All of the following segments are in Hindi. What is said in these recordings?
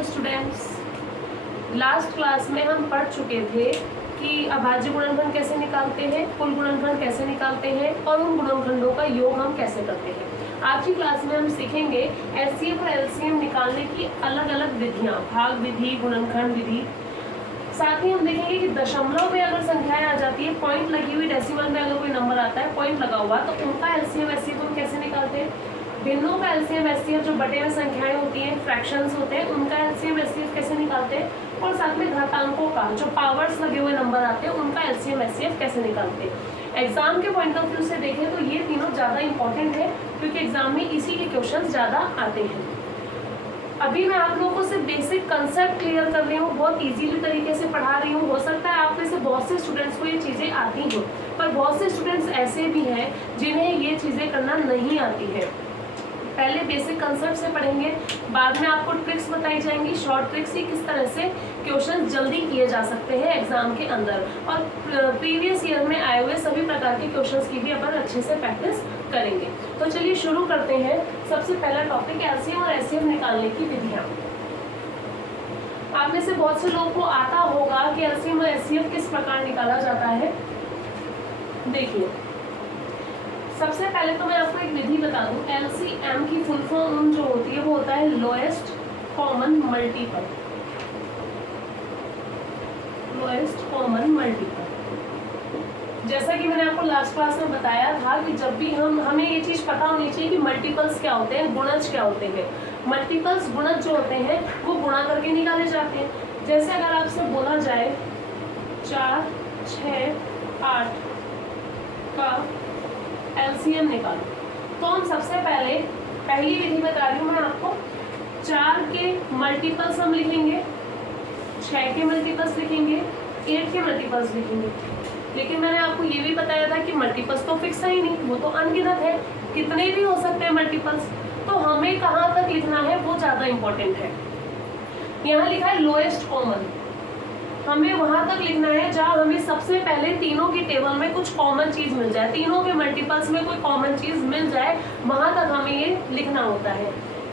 हेलो स्टूडेंट्स, लास्ट क्लास में हम पढ़ चुके थे कि अभाज्य गुणनखंड कैसे निकालते हैं, कुल गुणनखंड कैसे निकालते हैं और उन गुणनखंडों का योग हम कैसे करते हैं। आज की क्लास में हम सीखेंगे एचसीएफ और एलसीएम निकालने की अलग अलग विधियां, भाग विधि, गुणनखंड विधि। साथ ही हम देखेंगे कि दशमलव में अगर संख्याएं आ जाती है, पॉइंट लगी हुई, डेसिमल में अगर कोई नंबर आता है पॉइंट लगा हुआ, तो उनका एलसीएम एचसीएफ हम कैसे निकालते हैं। भिन्नों का एलसीएम एचसीएफ, जो बटे में संख्याएं होती हैं, फ्रैक्शंस होते हैं, उनका एलसीएम एचसीएफ कैसे निकालते हैं। और साथ में घातांकों का, जो पावर्स लगे हुए नंबर आते हैं, उनका एलसीएम एचसीएफ कैसे निकालते हैं। एग्जाम के पॉइंट ऑफ व्यू से देखें तो ये तीनों ज़्यादा इंपॉर्टेंट है, क्योंकि एग्जाम में इसी के क्वेश्चन ज़्यादा आते हैं। अभी मैं आप लोगों को सिर्फ बेसिक कंसेप्ट क्लियर कर रही हूँ, बहुत इजीली तरीके से पढ़ा रही हूँ। हो सकता है आप में से बहुत से स्टूडेंट्स को ये चीज़ें आती हों, पर बहुत से स्टूडेंट्स ऐसे भी हैं जिन्हें ये चीज़ें करना नहीं आती है। पहले बेसिक कंसेप्ट से पढ़ेंगे, बाद में आपको ट्रिक्स बताई जाएंगी, शॉर्ट ट्रिक्स ही किस तरह से क्वेश्चन जल्दी किए जा सकते हैं एग्जाम के अंदर, और प्रीवियस ईयर में आए हुए सभी प्रकार के क्वेश्चंस की भी अपन अच्छे से प्रैक्टिस करेंगे। तो चलिए शुरू करते हैं। सबसे पहला टॉपिक एलसीएम और एचसीएफ निकालने की विधियां। आप में से बहुत से लोगों को आता होगा कि एलसीएम और एचसीएफ किस प्रकार निकाला जाता है। देखिए, सबसे पहले तो मैं आपको एक विधि बता दूं। एलसीएम की फुल फॉर्म जो होती है वो होता है lowest common multiple. Lowest common multiple, जैसा कि मैंने आपको लास्ट क्लास में बताया था कि जब भी हमें ये चीज पता होनी चाहिए कि मल्टीपल्स क्या होते हैं, गुणज क्या होते हैं। मल्टीपल्स, गुणज जो होते हैं वो गुणा करके निकाले जाते हैं। जैसे अगर आपसे बोला जाए 4, 6, 8 का एलसीएम निकालो, तो हम सबसे पहली विधि बता रही हूँ मैं आपको। 4 के मल्टीपल्स हम लिखेंगे, 6 के मल्टीपल्स लिखेंगे, 8 के मल्टीपल्स लिखेंगे। लेकिन मैंने आपको ये भी बताया था कि मल्टीपल्स तो फिक्स है ही नहीं, वो तो अनगिनत है, कितने भी हो सकते हैं मल्टीपल्स। तो हमें कहाँ तक लिखना है वो ज़्यादा इंपॉर्टेंट है। यहाँ लिखा है लोएस्ट कॉमन, हमें वहां तक लिखना है जहां हमें सबसे पहले तीनों की टेबल में कुछ कॉमन चीज मिल जाए, तीनों के मल्टीपल्स में कोई कॉमन चीज मिल जाए, वहां तक हमें ये लिखना होता है।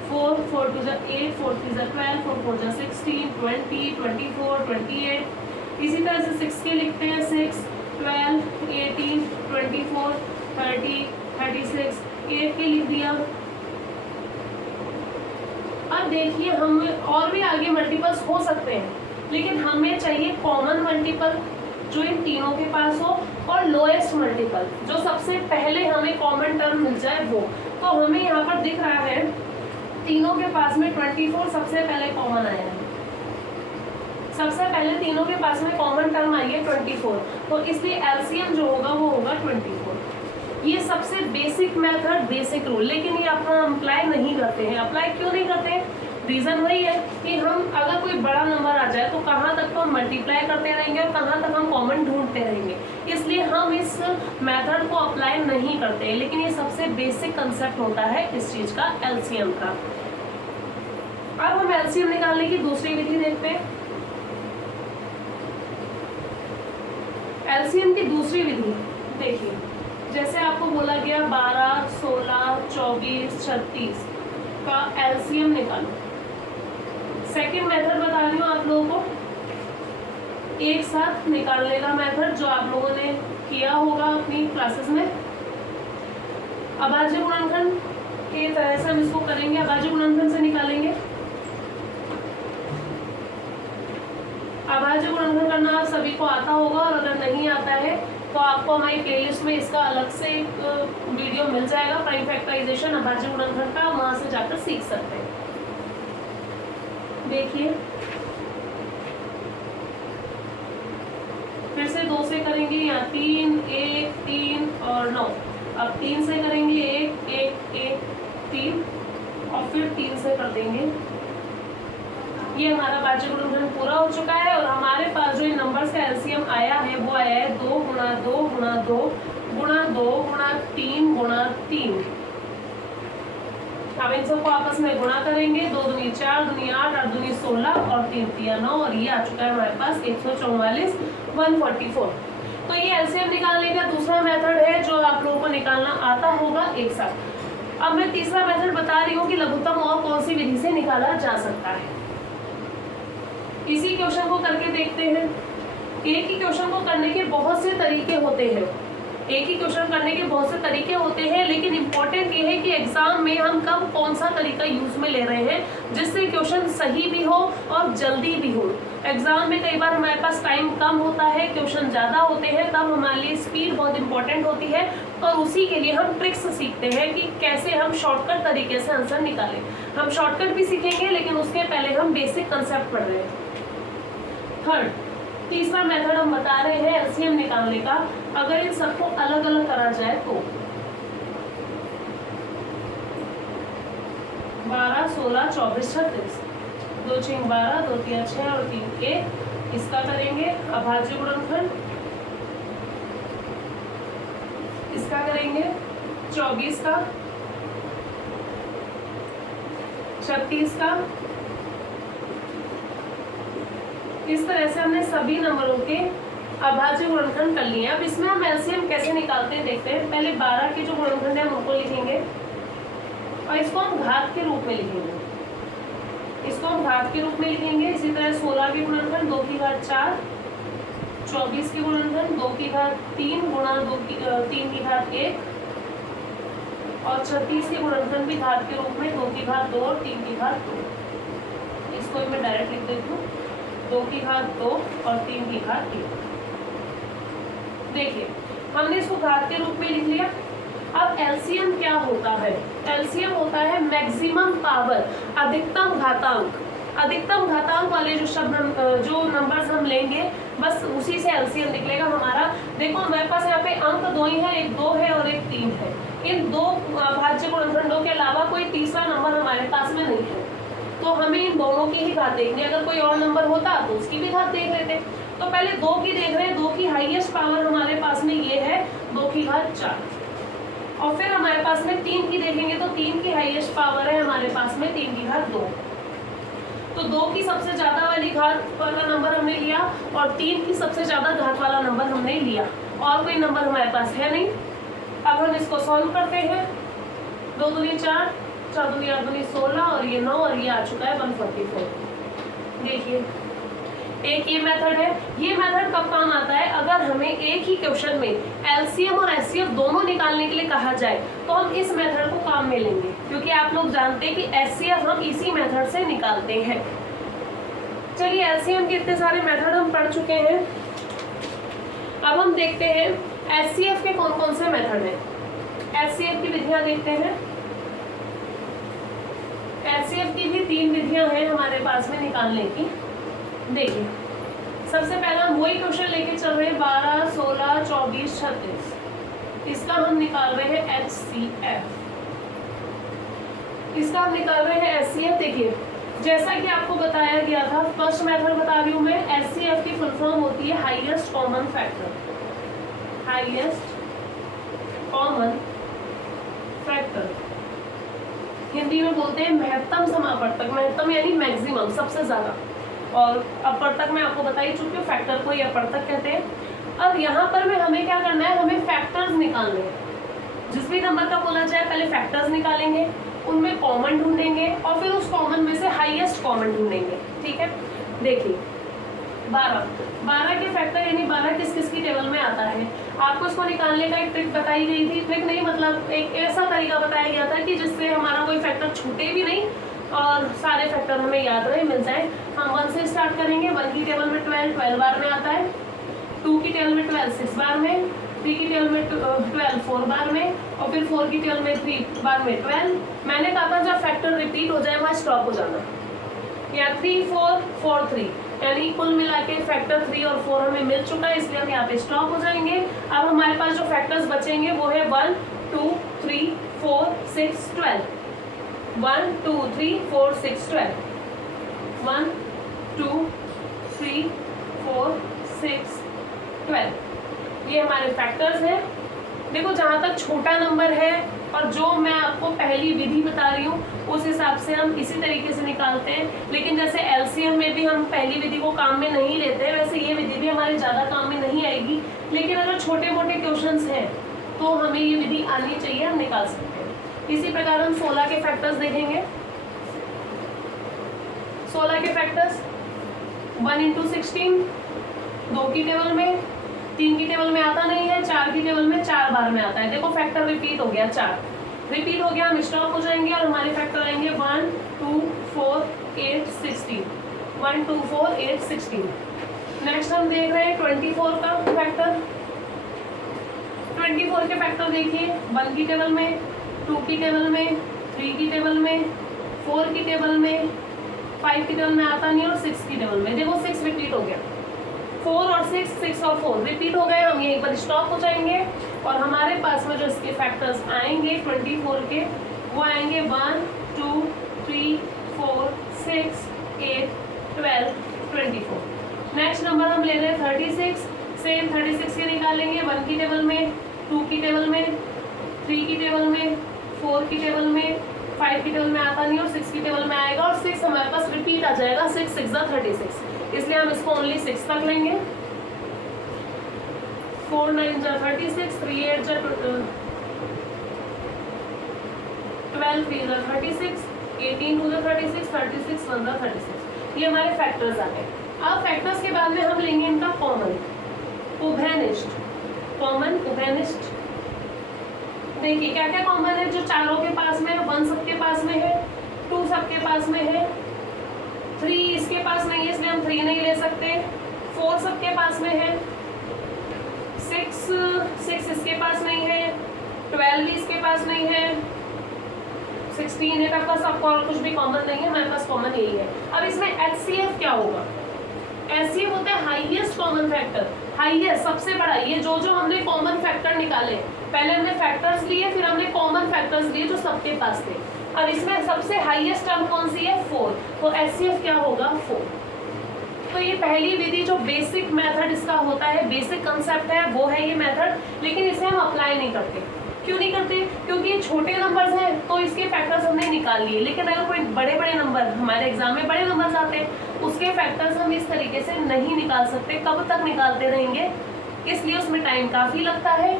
4, 4 2 8, 4 3 12, 4 4 16, 20, 24, 28। इसी तरह से 6 के लिखते हैं, 6, 12, 18, 24, 30, 36। 8 के लिख दिया। अब देखिए, हम और भी आगे मल्टीपल्स हो सकते हैं, लेकिन हमें चाहिए कॉमन मल्टीपल जो इन तीनों के पास हो, और लोएस्ट मल्टीपल जो सबसे पहले हमें कॉमन टर्म मिल जाए वो। तो हमें यहाँ पर दिख रहा है तीनों के पास में 24 सबसे पहले कॉमन आया है। सबसे पहले तीनों के पास में कॉमन टर्म आई है 24, तो इसलिए एलसीएम जो होगा वो होगा 24। ये सबसे बेसिक मेथड, बेसिक रूल, लेकिन ये अपना अप्लाई नहीं करते हैं। अप्लाई क्यों नहीं करते हैं? रीजन वही है कि हम अगर कोई बड़ा नंबर आ जाए तो कहाँ तक तो हम मल्टीप्लाई करते रहेंगे और कहाँ तक हम कॉमन ढूंढते रहेंगे, इसलिए हम इस मेथड को अप्लाई नहीं करते। लेकिन ये सबसे बेसिक कंसेप्ट होता है इस चीज का, एलसीएम का। अब हम एलसीएम निकालने की दूसरी विधि देखते हैं। एलसीएम की दूसरी विधि देखिए, जैसे आपको बोला गया 12, 16, 24, 36 का एलसीएम निकालो। सेकेंड मेथड बता रही हूँ आप लोगों को, एक साथ निकालने का मेथड जो आप लोगों ने किया होगा अपनी क्लासेस में। अभाज्य गुणनखंड के तरह से हम इसको करेंगे, अभाज्य गुणनखंड से निकालेंगे। अभाज्य गुणनखंड करना आप सभी को आता होगा, और अगर नहीं आता है तो आपको हमारी प्लेलिस्ट में इसका अलग से एक वीडियो मिल जाएगा, प्राइम फैक्टराइजेशन अभाज्य गुणनखंड का, वहां से जाकर सीख सकते हैं। देखिए, फिर से 2 से करेंगे, यहाँ 3, 1, 3 और 9। अब 3 से करेंगे, 1, 1, 1, 3, और फिर 3 से कर देंगे। ये हमारा अभाज्य गुणनखंड पूरा हो चुका है, और हमारे पास जो नंबर्स का एलसीएम आया है वो आया है 2 गुणा 2 गुणा 2 गुणा 2 गुणा 3 गुणा 3। अब इन सबको आपस में गुणा करेंगे, 2 दूनी 4, दूनी 8, 8 दूनी 16 और 3 तिया 9, और ये आ चुका है हमारे पास 144, 144। तो ये एलसीएम निकालने का दूसरा मेथड है जो आप लोगों को निकालना आता होगा एक साथ। अब मैं तीसरा मेथड बता रही हूँ कि लघुत्तम और कौन सी विधि से निकाला जा सकता है। इसी क्वेश्चन को करके देखते हैं। एक ही क्वेश्चन को करने के बहुत से तरीके होते हैं, एक ही क्वेश्चन करने के बहुत से तरीके होते हैं, लेकिन इम्पोर्टेंट ये है कि एग्जाम में हम कब कौन सा तरीका यूज में ले रहे हैं जिससे क्वेश्चन सही भी हो और जल्दी भी हो। एग्जाम में कई बार हमारे पास टाइम कम होता है, क्वेश्चन ज़्यादा होते हैं, तब हमारे लिए स्पीड बहुत इंपॉर्टेंट होती है और उसी के लिए हम ट्रिक्स सीखते हैं कि कैसे हम शॉर्टकट तरीके से आंसर निकालें। हम शॉर्टकट भी सीखेंगे लेकिन उसके पहले हम बेसिक कंसेप्ट पढ़ रहे हैं। तीसरा मेथड हम बता रहे हैं एलसीएम निकालने का। अगर इन सबको अलग अलग करा जाए तो 12, 16, 24, 36, 2 6 12, 2 3 6 और 3 1। इसका करेंगे अभाज्य गुणनखंड, इसका करेंगे 24 का, 36 का। इस तरह से हमने सभी नंबरों के अभाज्य गुणनखंड कर लिए। अब इसमें हम एलसीएम कैसे निकालते हैं देखते हैं। पहले 12 के जो गुणनखंड है उनको लिखेंगे और इसको हम घात के रूप में लिखेंगे, इसको हम घात के रूप में लिखेंगे। इसी तरह 16 के गुणनखंड 2 की घात 4, 24 के गुणनखंड 2 की घात 3 गुणा 3 की घात 1 और 36 के गुणनखंड भी घात के रूप में 2 की घात 2 और 3 की घात 2। इसको मैं डायरेक्ट लिख देती हूँ, 2 की घात 2 और 3 की घात 1। देखिए हमने इसको घात के रूप में लिख लिया। अब एलसीएम क्या होता है? एलसीएम होता है मैक्सिमम पावर, अधिकतम घातांक। अधिकतम घातांक वाले जो शब्द जो नंबर्स हम लेंगे बस उसी से एलसीएम निकलेगा हमारा। देखो हमारे पास यहाँ पे अंक 2 ही है, एक 2 है और एक 3 है। इन दो भाज्य गुणनखंडों के अलावा कोई तीसरा नंबर हमारे पास में नहीं है, तो हमें इन दोनों की ही घात देखनी। अगर कोई और नंबर होता तो उसकी भी घात देख लेते। तो पहले 2 की देख रहे हैं, 2 की हाईएस्ट पावर हमारे पास में ये है 2 की घात 4 और फिर हमारे पास में 3 की देखेंगे तो 3 की हाईएस्ट पावर है हमारे पास में 3 की घात 2। तो 2 की सबसे ज्यादा वाली घात वाला नंबर हमने लिया और 3 की सबसे ज्यादा घात वाला नंबर हमने लिया, और कोई नंबर हमारे पास है नहीं। अब हम इसको सॉल्व करते हैं। 2 दूनी 4, 4 दूनी 8 दूनी 16 और ये 9 और ये आ चुका है 144। देखिए एक ये मेथड है। ये मेथड कब काम आता है? अगर हमें एक ही क्वेश्चन में एलसीएम और एचसीएफ दोनों निकालने के लिए कहा जाए तो हम इस मेथड को काम में लेंगे, क्योंकि आप लोग जानते हैं कि एचसीएफ हम इसी मेथड से निकालते हैं। चलिए एलसीएम के इतने सारे मेथड हम पढ़ चुके हैं। अब हम देखते हैं एचसीएफ के कौन कौन से मेथड हैं। एचसीएफ की विधियां देखते हैं। एचसीएफ की भी 3 विधियां हैं हमारे पास में निकालने की। देखिए सबसे पहला हम वही क्वेश्चन लेके चल रहे हैं 12, 16, 24, 36। इसका हम निकाल रहे हैं एचसीएफ, इसका हम निकाल रहे हैं एचसीएफ। देखिए जैसा कि आपको बताया गया था, फर्स्ट मेथड बता रही हूँ मैं। एचसीएफ की फुल फॉर्म होती है highest common factor. Highest common factor Hindi में बोलते हैं महत्तम समावर्तक। महत्तम यानी मैक्सिमम, सबसे ज्यादा, और अपवर्तक में आपको बता ही चुकी हूँ, फैक्टर को ही अपवर्तक कहते हैं। अब यहाँ पर में हमें क्या करना है, हमें फैक्टर्स निकालने हैं। जिस भी नंबर का बोला जाए पहले फैक्टर्स निकालेंगे, उनमें कॉमन ढूंढेंगे और फिर उस कॉमन में से हाईएस्ट कॉमन ढूंढेंगे। ठीक है, देखिए 12 के फैक्टर यानी 12 किस किस की टेबल में आता है, आपको इसको निकालने का एक ट्रिक बताई गई थी। ट्रिक नहीं, मतलब एक ऐसा तरीका बताया गया था कि जिससे हमारा कोई फैक्टर छूटे भी नहीं और सारे फैक्टर हमें याद रहे, मिल जाए। हम 1 से स्टार्ट करेंगे। 1 की टेबल में 12 बार में आता है, 2 की टेबल में 12 6 बार में, 3 की टेबल में 12 4 बार में और फिर 4 की टेबल में 3 बार में 12। मैंने कहा था जब फैक्टर रिपीट हो जाए वहाँ स्टॉप हो जाना, या 3 4 4 3, यानी कुल मिला के फैक्टर 3 और 4 हमें मिल चुका है, इसलिए हम यहाँ पे स्टॉप हो जाएंगे। अब हमारे पास जो फैक्टर्स बचेंगे वो है 1 2 3 4 6 12। 1 2 3 4 6 12, 1 2 3 4 6 12। ये हमारे फैक्टर्स हैं। देखो जहाँ तक छोटा नंबर है और जो मैं आपको पहली विधि बता रही हूँ उस हिसाब से हम इसी तरीके से निकालते हैं। लेकिन जैसे एलसीएम में भी हम पहली विधि को काम में नहीं लेते हैं, वैसे ये विधि भी हमारे ज़्यादा काम में नहीं आएगी। लेकिन अगर छोटे मोटे क्वेश्चंस हैं तो हमें ये विधि आनी चाहिए, हम निकाल सकते हैं। इसी प्रकार हम 16 के फैक्टर्स देखेंगे। 16 के फैक्टर्स 1 इंटू 16 2 की टेबल में, 3 की टेबल में आता नहीं है, 4 की टेबल में 4 बार में आता है। देखो फैक्टर रिपीट हो गया, 4 रिपीट हो गया, हम स्टॉप हो जाएंगे और हमारे फैक्टर आएंगे 1 2 4 8 16, 1 2 4 8 16। नेक्स्ट हम देख रहे हैं 24 का फैक्टर। 24 के फैक्टर देखिए, 1 की टेबल में, 2 की टेबल में, 3 की टेबल में, 4 की टेबल में, 5 की टेबल में आता नहीं और 6 की टेबल में। देखो 6 रिपीट हो गया, 4 और 6, 6 और 4 रिपीट हो गए। हम यहीं पर स्टॉप हो जाएंगे और हमारे पास में जो इसके फैक्टर्स आएंगे 24 के, वो आएंगे 1 2 3 4 6 8 12 24। नेक्स्ट नंबर हम ले रहे हैं 36। सेम 36 के निकालेंगे 1 की टेबल में, 2 की टेबल में, 3 की टेबल में, 4 की टेबल में, 5 की टेबल में आता नहीं और 6 की टेबल में आएगा और 6 हमारे पास रिपीट आ जाएगा। 6 6 36, इसलिए हम इसको ओनली 6 तक लेंगे। 4 9 36, 3 8 12 3 36, 18 2 36, 36 1 36। ये हमारे फैक्टर्स आ गए। अब फैक्टर्स के बाद में हम लेंगे इनका कॉमन, उभयनिष्ठ। कॉमन उभयनिष्ठ देखिए क्या क्या कॉमन है जो चारों के पास में है। 1 सबके पास में है, 2 सबके पास में है, 3 इसके पास नहीं है इसलिए हम 3 नहीं ले सकते, 4 सबके पास में है, 6 इसके पास नहीं है, 12 भी इसके पास नहीं है, 16 है आपका, सबका और कुछ भी कॉमन नहीं है, हमारे पास कॉमन यही है। अब इसमें HCF क्या होगा? HCF होता है हाईएस्ट कॉमन फैक्टर, हाईएस्ट सबसे बड़ा। ये जो हमने कॉमन फैक्टर निकाले, पहले हमने फैक्टर्स लिए फिर हमने कॉमन फैक्टर्स लिए जो सबके पास थे। अब इसमें सबसे हाईएस्ट टर्म कौन सी है? 4। तो HCF क्या होगा? 4। तो ये पहली विधि जो बेसिक मेथड इसका होता है, बेसिक कंसेप्ट है, वो है ये मेथड, लेकिन इसे हम अप्लाई नहीं करते। क्यों नहीं करते? क्योंकि ये छोटे नंबर्स हैं तो इसके फैक्टर्स हमने निकाल लिए, लेकिन अगर कोई बड़े बड़े नंबर, हमारे एग्जाम में बड़े नंबर्स आते हैं, उसके फैक्टर्स हम इस तरीके से नहीं निकाल सकते। कब तक निकालते रहेंगे? इसलिए उसमें टाइम काफ़ी लगता है,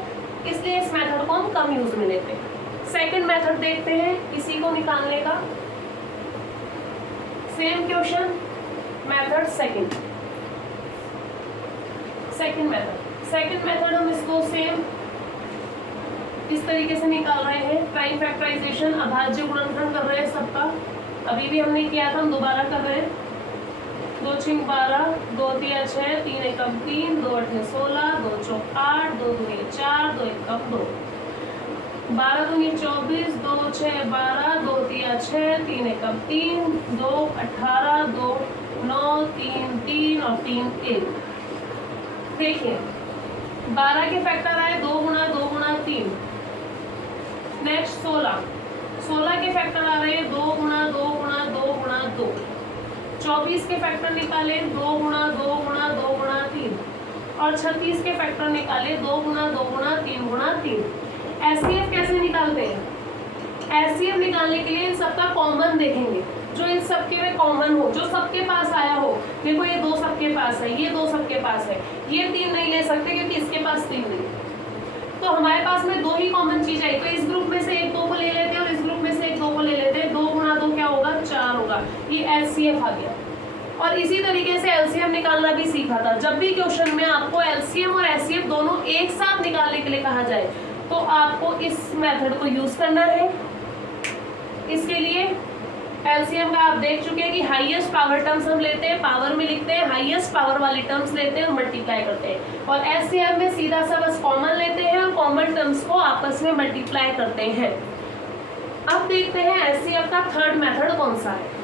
इसलिए इस मेथड को हम कम यूज में लेते हैं। सेकंड मेथड देखते हैं इसी को निकालने का। Same question, method second method हम इसको सेम इस तरीके से निकाल रहे हैं। प्राइम फैक्टराइजेशन, अभाज्य गुणनखंड कर रहे हैं सबका, अभी भी हमने किया था, हम दोबारा कर रहे हैं। 2 6 12, 2 3 6, 3 1 3, 2 8 16, 2 4 8, 2 2 4, 2 1 2, 12 2 24, 2 6 12, 2 3 6, 3 1 3, 2 18, 2 9 3 3 और 3 1। देखिए 12 के फैक्टर आए 2 गुना 2 गुना 3। नेक्स्ट 16 के फैक्टर आ रहे हैं 2 गुना 2 गुना 2 गुना 2। 24 के फैक्टर निकाले 2 गुना 2 गुना 2 गुना 3 और 36 के फैक्टर निकाले 2 गुना 2 गुना 3 गुना 3। HCF कैसे निकालते हैं? HCF निकालने के लिए इन सबका कॉमन देखेंगे, जो इन सबके में कॉमन हो, जो सबके पास आया हो। देखो ये 2 सबके पास है, ये 2 सबके पास है, ये 3 नहीं ले सकते क्योंकि इसके पास 3 नहीं। तो हमारे पास में 2 ही कॉमन चीज आई, तो इस ग्रुप में से 1 2 को ले लेते हैं और इस ग्रुप में से 1 2 को ले लेते हैं। 2 गुना 2 क्या होगा? 4 होगा। ये HCF आ गया। और इसी तरीके से LCM निकालना भी सीखा था। जब भी क्वेश्चन में आपको LCM और HCF दोनों एक साथ निकालने के लिए कहा जाए तो आपको इस मेथड को यूज करना है। इसके लिए LCM का आप देख चुके हैं कि हाईएस्ट पावर टर्म्स हम लेते हैं, पावर में लिखते हैं, हाईएस्ट पावर वाली टर्म्स लेते हैं और मल्टीप्लाई करते हैं। और HCF में सीधा सा बस कॉमन लेते हैं और कॉमन टर्म्स को आपस में मल्टीप्लाई करते हैं। अब देखते हैं HCF का थर्ड मेथड कौन सा है।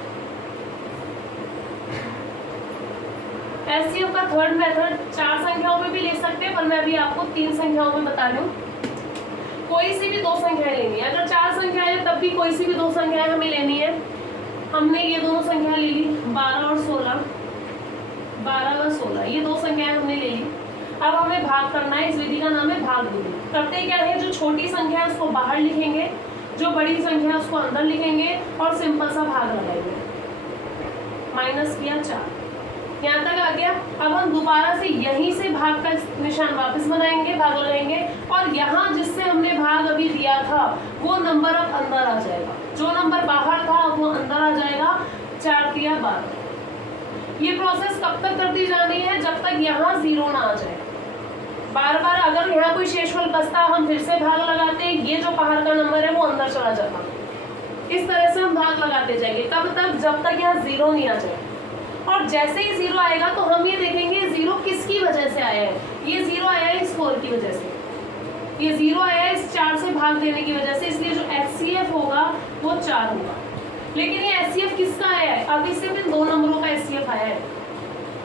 HCF का थर्ड मेथड 4 संख्याओं में भी ले सकते हैं, पर मैं अभी आपको 3 संख्याओं में बता रही हूँ। कोई सी भी 2 संख्याएं लेनी है, अगर 4 संख्याएं तब भी कोई सी भी 2 संख्याएं हमें लेनी है। हमने ये दोनों संख्या ले ली 12 और 16, 12 व 16, ये 2 संख्याएं हमने ले ली। अब हमें भाग करना है, इस विधि का नाम है भाग विधि। करते क्या है, जो छोटी संख्या है उसको बाहर लिखेंगे, जो बड़ी संख्या है उसको अंदर लिखेंगे और सिंपल सा भाग लगाएंगे। माइनस किया 4, यहाँ तक आ गया। अब हम दोबारा से यहीं से भाग का निशान वापस बनाएंगे, भाग लगाएंगे और यहाँ जिससे हमने भाग अभी दिया था वो नंबर अब अंदर आ जाएगा, जो नंबर बाहर था वो अंदर आ जाएगा। 4 दिया 12। ये प्रोसेस कब तक करती जानी है, जब तक यहाँ 0 ना आ जाए। बार बार अगर यहाँ कोई शेषफल बचता हम फिर से भाग लगाते, ये जो बाहर का नंबर है वो अंदर चला जाता। इस तरह से हम भाग लगाते जाएंगे, कब तक, जब तक यहाँ 0 नहीं आ जाए। और जैसे ही 0 आएगा तो हम ये देखेंगे 0 किसकी वजह से आया है। ये 0 आया है इस 4 की वजह से, ये 0 आया है इस 4 से भाग देने की वजह से, इसलिए जो HCF होगा वो 4 होगा। लेकिन ये HCF किसका आया है, अभी सिर्फ इन 2 नंबरों का HCF आया है,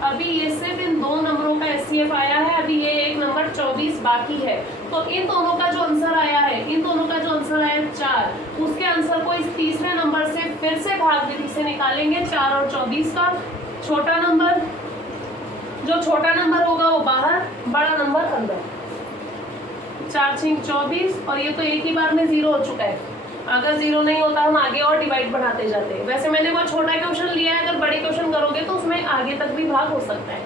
अभी ये सिर्फ इन 2 नंबरों का HCF आया है, अभी ये एक नंबर 24 बाकी है। तो इन दोनों का जो आंसर आया है, इन दोनों का जो आंसर आया है 4, उसके आंसर को इस तीसरे नंबर से फिर से भाग विधि से निकालेंगे। 4 और 24 का छोटा नंबर, जो छोटा नंबर होगा वो बाहर, बड़ा नंबर अंदर। 4 6 24, और ये तो एक ही बार में 0 हो चुका है। अगर 0 नहीं होता हम आगे और डिवाइड बढ़ाते जाते हैं। वैसे मैंने बहुत छोटा क्वेश्चन लिया है, अगर बड़े क्वेश्चन करोगे तो उसमें आगे तक भी भाग हो सकता है।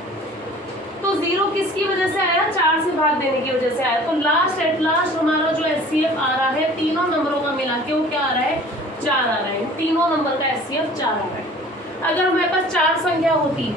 तो 0 किसकी वजह से आया, 4 से भाग देने की वजह से आया। तो एट लास्ट हमारा जो HCF आ रहा है तीनों नंबरों का मिला के वो क्या आ रहा है, 4 आ रहा है। तीनों नंबर का HCF 4 आ रहा है। अगर हमारे पास 4 संख्या होती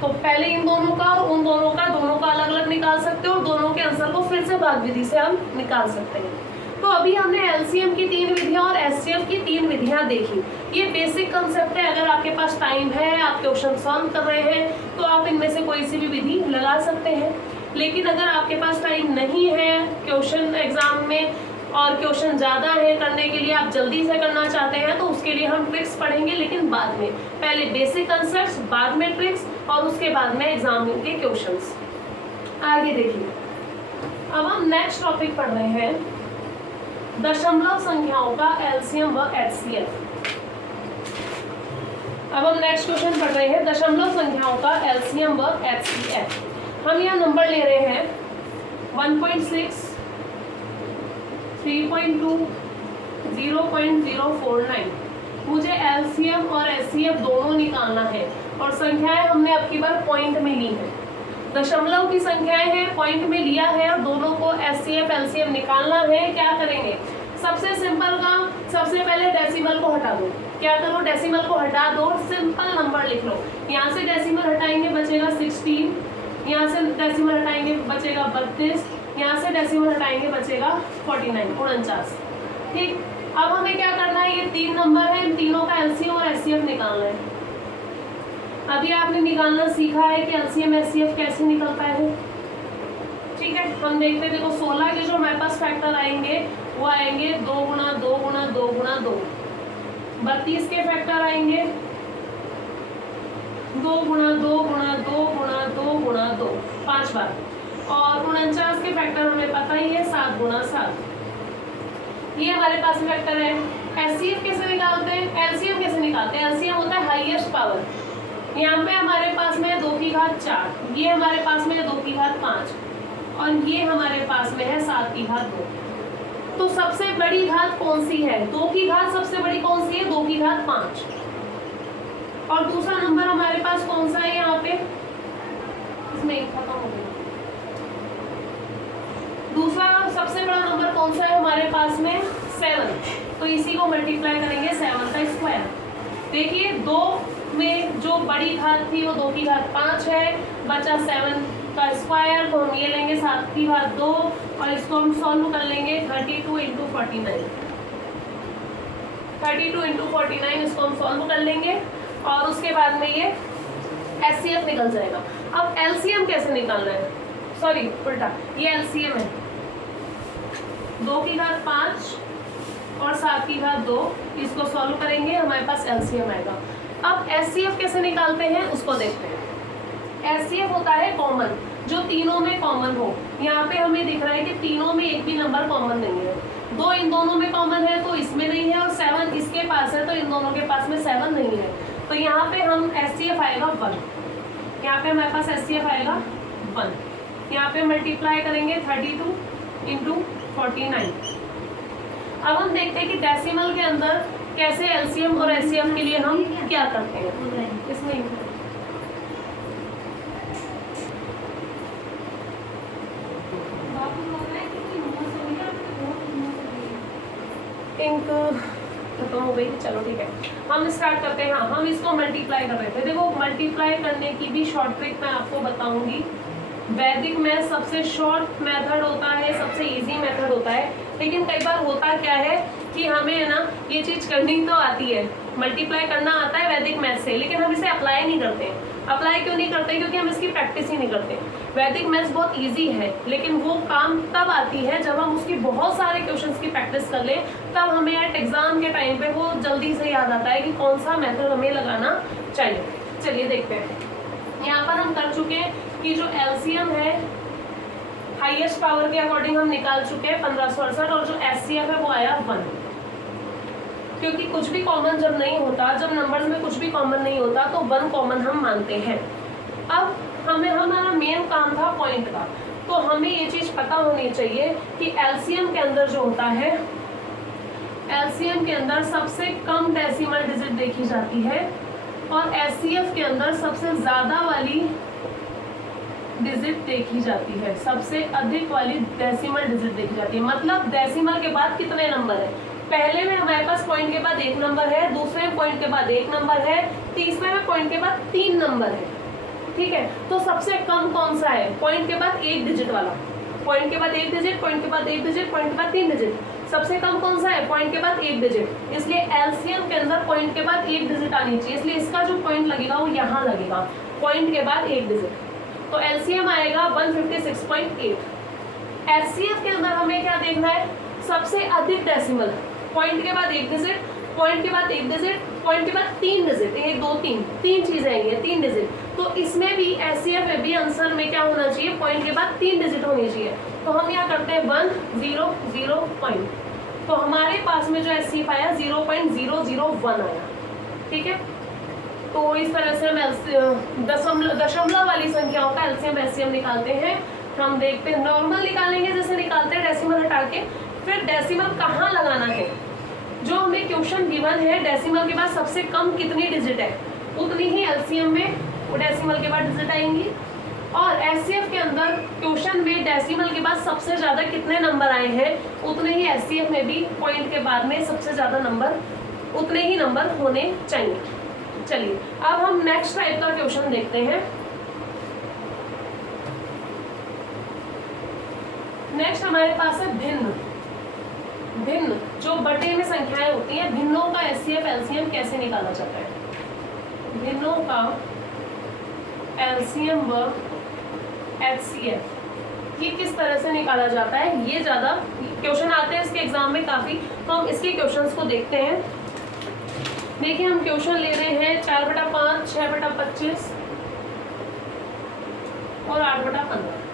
तो पहले इन दोनों का और उन दोनों का अलग अलग निकाल सकते हो, और दोनों के आंसर को फिर से भाग विधि से हम निकाल सकते हैं। तो अभी हमने LCM की 3 विधियां और HCF की 3 विधियां देखी। ये बेसिक कंसेप्ट है, अगर आपके पास टाइम है, आप क्वेश्चन सॉल्व कर रहे हैं तो आप इनमें से कोई सी भी विधि लगा सकते हैं। लेकिन अगर आपके पास टाइम नहीं है क्वेश्चन एग्जाम में और क्वेश्चन ज़्यादा है करने के लिए, आप जल्दी से करना चाहते हैं, तो उसके लिए हम ट्रिक्स पढ़ेंगे, लेकिन बाद में। पहले बेसिक कंसेप्ट, बाद में ट्रिक्स, और उसके बाद में एग्जाम के क्वेश्चंस। आगे देखिए, अब हम नेक्स्ट टॉपिक पढ़ रहे हैं दशमलव संख्याओं का LCM व HCF। अब हम नेक्स्ट क्वेश्चन पढ़ रहे हैं दशमलव संख्याओं का LCM व HCF। हम यहाँ नंबर ले रहे हैं 1.6, 3.2, 0.049। मुझे LCM और HCF दोनों निकालना है, और संख्याएं हमने अब की बार पॉइंट में ली है। दशमलव की संख्याएं हैं, पॉइंट में लिया है, और दोनों को HCF LCM निकालना है। क्या करेंगे, सबसे सिंपल काम, सबसे पहले डेसिमल को हटा दो। क्या करो, डेसिमल को हटा दो, सिंपल नंबर लिख लो। यहाँ से डेसिमल हटाएंगे बचेगा 16, यहाँ से डेसिमल हटाएंगे बचेगा 32, यहाँ से डेसिमल हटाएंगे बचेगा 49, 49। ठीक, अब हमें क्या करना है, ये 3 नंबर है, इन तीनों का LCM और HCF निकालना है। अभी आपने निकालना सीखा है कि LCM HCF कैसे निकलता है। ठीक है, हम देखते हैं। देखो 16 के जो हमारे पास फैक्टर आएंगे वो आएंगे 2 गुना 2 गुना 2 गुना 2। 32 के फैक्टर आएंगे 2 गुना 2 गुना 2 गुना 2 गुना 2, 5 बार। और 49 के फैक्टर हमें पता ही है 7 गुना 7। ये हमारे पास फैक्टर है। HCF कैसे निकालते हैं, LCM कैसे निकालते हैं। LCM होता है हाईएस्ट पावर। यहाँ पे हमारे पास में है 2 की घात 4, ये हमारे पास में है 2 की घात 5, और ये हमारे पास में है 7 की घात 2। तो सबसे बड़ी घात कौन सी है, 2 की घात सबसे बड़ी कौन सी है, 2 की घात 5। और दूसरा नंबर हमारे पास कौन सा है, यहाँ पे इसमें खत्म हो गया। दूसरा सबसे बड़ा नंबर कौन सा है हमारे पास में, 7। तो इसी को मल्टीप्लाई करेंगे 7 का स्क्वायर। देखिए 2 में जो बड़ी घात थी वो 2 की घात 5 है, बचा 7 का स्क्वायर, तो हम ये लेंगे 7 की घात 2, और इसको हम सॉल्व कर लेंगे 32 इंटू 49। 32 इंटू 49 इसको हम सॉल्व कर लेंगे, और उसके बाद में ये HCF निकल जाएगा। अब LCM कैसे निकालना है, सॉरी उल्टा, ये LCM है। 2 की घात 5 और 7 की घात 2, इसको सॉल्व करेंगे, हमारे पास LCM आएगा। अब HCF कैसे निकालते हैं उसको देखते हैं। HCF होता है कॉमन, जो तीनों में कॉमन हो। यहाँ पे हमें दिख रहा है कि तीनों में एक भी नंबर कॉमन नहीं है। 2 इन दोनों में कॉमन है तो इसमें नहीं है, और 7 इसके पास है तो इन दोनों के पास में 7 नहीं है। तो यहाँ पे हम HCF आएगा 1, यहाँ पे हमारे पास HCF आएगा 1। यहाँ पे मल्टीप्लाई करेंगे 32 इंटू 49। अब हम देखते हैं कि डेसिमल के अंदर कैसे LCM और HCF के लिए हम क्या करते हैं। इसमें इंक खत्म हो गई, चलो ठीक है हम स्टार्ट करते हैं। हाँ, हम इसको मल्टीप्लाई कर रहे थे। देखो मल्टीप्लाई करने की भी शॉर्ट ट्रिक मैं आपको बताऊंगी। वैदिक मैथ सबसे शॉर्ट मेथड होता है, सबसे इजी मेथड होता है, लेकिन कई बार होता क्या है कि हमें है ना ये चीज़ करनी तो आती है, मल्टीप्लाई करना आता है वैदिक मैथ से, लेकिन हम इसे अप्लाई नहीं करते। अप्लाई क्यों नहीं करते? क्योंकि हम इसकी प्रैक्टिस ही नहीं करते। वैदिक मैथ्स बहुत इजी है, लेकिन वो काम तब आती है जब हम उसकी बहुत सारे क्वेश्चंस की प्रैक्टिस कर लें, तब हमें एट एग्जाम के टाइम पे वो जल्दी से याद आता है कि कौन सा मेथड हमें लगाना चाहिए। चलिए देखते हैं। यहाँ पर हम कर चुके हैं कि जो एलसीएम है हाईएस्ट पावर के अकॉर्डिंग हम निकाल चुके हैं 1568, और जो एचसीएफ है वो आया 1, क्योंकि कुछ भी कॉमन जब नहीं होता, जब नंबर्स में कुछ भी कॉमन नहीं होता तो 1 कॉमन हम मानते हैं। अब हमारा मेन काम था पॉइंट का, तो हमें ये चीज़ पता होनी चाहिए कि एलसीएम के अंदर जो होता है, एलसीएम के अंदर सबसे कम डेसिमल डिजिट देखी जाती है और एचसीएफ के अंदर सबसे ज़्यादा वाली डिजिट देखी जाती है, सबसे अधिक वाली डेसिमल डिजिट देखी जाती है। मतलब डेसिमल के बाद कितने नंबर है? पहले में हमारे पास पॉइंट के बाद 1 नंबर है, दूसरे में पॉइंट के बाद 1 नंबर है, तीसरे में पॉइंट के बाद 3 नंबर है। ठीक है, तो सबसे कम कौन सा है? पॉइंट के बाद 1 डिजिट वाला, पॉइंट के बाद 1 डिजिट, पॉइंट के बाद 1 डिजिट, पॉइंट के बाद 3 डिजिट। सबसे कम कौन सा है? पॉइंट के बाद 1 डिजिट। इसलिए एलसीएम के अंदर पॉइंट के बाद 1 डिजिट आनी चाहिए, इसलिए इसका जो पॉइंट लगेगा वो यहाँ लगेगा, पॉइंट के बाद 1 डिजिट। तो एलसीएम आएगा 156.8। एचसीएफ के अंदर हमें क्या देखना है? सबसे अधिक डेसिमल, पॉइंट के बाद 1 डिजिट, पॉइंट के बाद 1 डिजिट, पॉइंट के बाद 3 डिजिट, 1 2 3 3 चीजें आएंगी, 3 डिजिट। तो इसमें भी एचसीएफ में भी आंसर में क्या होना चाहिए? पॉइंट के बाद 3 डिजिट होनी चाहिए। तो हम यहाँ करते हैं 1 0 0 पॉइंट, तो हमारे पास में जो एचसीएफ आया 0.001 आया। ठीक है, तो इस तरह से हम दशमलव वाली संख्याओं का एलसीएम एचसीएम निकालते हैं। हम देखते हैं नॉर्मल निकालेंगे जैसे निकालते हैं डेसिमल हटा के, फिर डेसिमल कहाँ लगाना है। जो हमें क्वेश्चन गिवन है, डेसिमल के बाद सबसे कम कितनी डिजिट है उतनी ही एलसीएम में वो डेसिमल के बाद डिजिट आएंगी, और एचसीएफ के अंदर क्वेश्चन में डेसिमल के बाद सबसे ज़्यादा कितने नंबर आए हैं उतने ही एचसीएफ में भी पॉइंट के बाद में सबसे ज़्यादा नंबर, उतने ही नंबर होने चाहिए। चलिए अब हम नेक्स्ट टाइप का क्वेश्चन देखते हैं। नेक्स्ट हमारे पास है भिन्न। भिन्न जो बटे में संख्याएं होती हैं, भिन्नों का एचसीएफ एलसीएम कैसे निकाला जाता है? भिन्नों का एलसीएम व एचसीएफ ये किस तरह से निकाला जाता है? ये ज़्यादा क्वेश्चन आते हैं इसके एग्जाम में काफ़ी, तो हम इसके क्वेश्चंस को देखते हैं। देखिए हम क्वेश्चन ले रहे हैं 4/5, 6/25 और 8/15।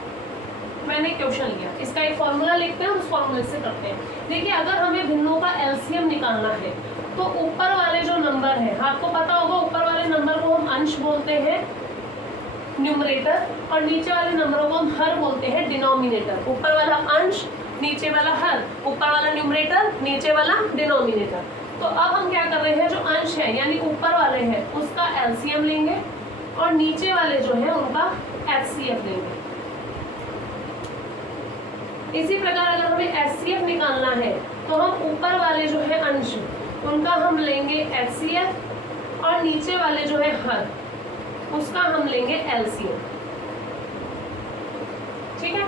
मैंने क्वेश्चन लिया, इसका एक फॉर्मूला लिखते हैं, उस फॉर्मूले से करते हैं। देखिए अगर हमें भिन्नों का एलसीएम निकालना है तो ऊपर वाले जो नंबर है, आपको पता होगा ऊपर वाले नंबर को हम अंश बोलते हैं, न्यूमरेटर, और नीचे वाले नंबरों को हम हर बोलते हैं, डिनोमिनेटर। ऊपर वाला अंश, नीचे वाला हर, ऊपर वाला न्यूमरेटर, नीचे वाला डिनोमिनेटर। तो अब हम क्या कर रहे हैं, जो अंश है यानी ऊपर वाले हैं उसका एलसीएम लेंगे और नीचे वाले जो है उनका एचसीएफ लेंगे। इसी प्रकार अगर हमें एचसीएफ निकालना है तो हम ऊपर वाले जो है अंश उनका हम लेंगे एचसीएफ और नीचे वाले जो है हर उसका हम लेंगे एलसीएम। ठीक है,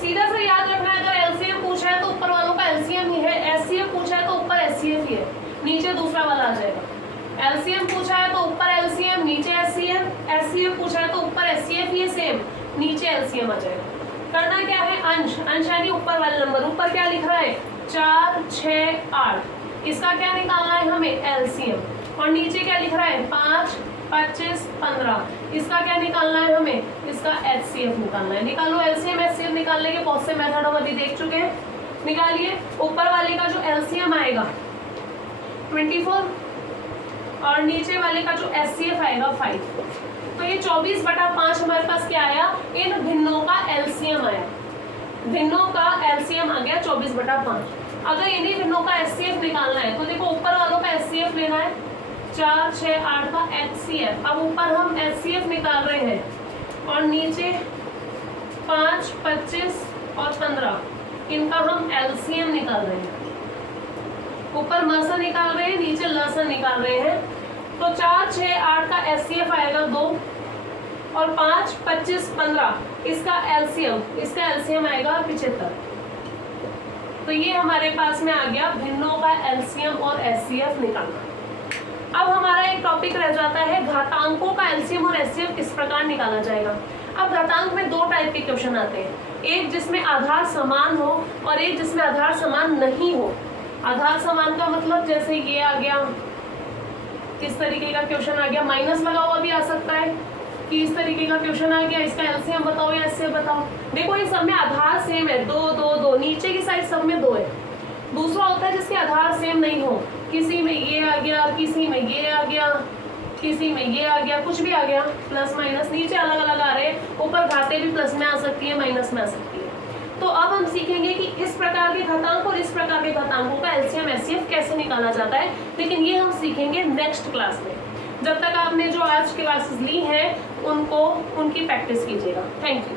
सीधा सा याद रखना है, अगर एलसीएम पूछा है तो ऊपर वालों का एलसीएम ही है, एचसीएफ पूछा है तो ऊपर एचसीएफ ही है, नीचे दूसरा वाला आ जाएगा। एलसीएम पूछा है तो ऊपर एलसीएम, नीचे एचसीएफ, एचसीएफ पूछा है तो ऊपर एचसीएफ ही है सेम, नीचे एलसीएम आ जाएगा। करना क्या है, अंश, अंश यानी ऊपर वाले नंबर, ऊपर क्या लिखा है 4 6 8, इसका क्या निकालना है हमें एलसीएम, और नीचे क्या लिख रहा है 5 25 15, इसका क्या निकालना है हमें, इसका एचसीएफ निकालना है। निकालो एलसीएम एचसीएफ निकालने के बहुत से मेथड हम अभी देख चुके हैं, निकालिए। ऊपर वाले का जो एलसीएम आएगा 24 और नीचे वाले का जो एचसीएफ आएगा 5, तो ये 24/5 हमारे पास क्या आया, इन भिन्नों का एलसीएम आया, भिन्नों का एलसीएम आ गया 24/5। अगर इन्हीं भिन्नों का एचसीएफ निकालना है तो देखो ऊपर वालों का एचसीएफ लेना है 4 6 8 का एचसीएफ। अब ऊपर हम एचसीएफ निकाल रहे हैं और नीचे 5 25 और 15 इनका हम एलसीएम निकाल रहे हैं। ऊपर म से निकाल रहे हैं, नीचे ल से निकाल रहे हैं। तो 4, 6, 8 का एचसीएफ आएगा 2 और 5, 25, 15 इसका एलसीएम आएगा 75। तो ये हमारे पास में आ गया भिन्नों का एलसीएम और एचसीएफ निकालना। अब हमारा एक टॉपिक रह जाता है घातांकों का एलसीएम और एचसीएफ किस प्रकार निकाला जाएगा। अब घातांक में 2 टाइप के क्वेश्चन आते हैं, एक जिसमें आधार समान हो और एक जिसमें आधार समान नहीं हो। आधार समान का मतलब जैसे ये आ गया, किस तरीके का क्वेश्चन आ गया, माइनस लगा हुआ भी आ सकता है कि इस तरीके का क्वेश्चन आ गया, इसका एलसीएम बताओ या एचसीएफ बताओ। देखो ये सब में आधार सेम है, 2 2 2, नीचे की साइड सब में 2 है। दूसरा होता है जिसके आधार सेम नहीं हो, किसी में ये आ गया, किसी में ये आ गया, किसी में ये आ गया, कुछ भी आ गया, प्लस माइनस नीचे अलग अलग आ रहे हैं, ऊपर घाते भी प्लस में आ सकती है, माइनस में आ सकती है। तो अब हम सीखेंगे कि इस प्रकार के घातांक और इस प्रकार के घातांकों का एलसीएम एचसीएफ कैसे निकाला जाता है, लेकिन ये हम सीखेंगे नेक्स्ट क्लास में। जब तक आपने जो आज क्लासेस ली हैं उनकी प्रैक्टिस कीजिएगा। Thank you.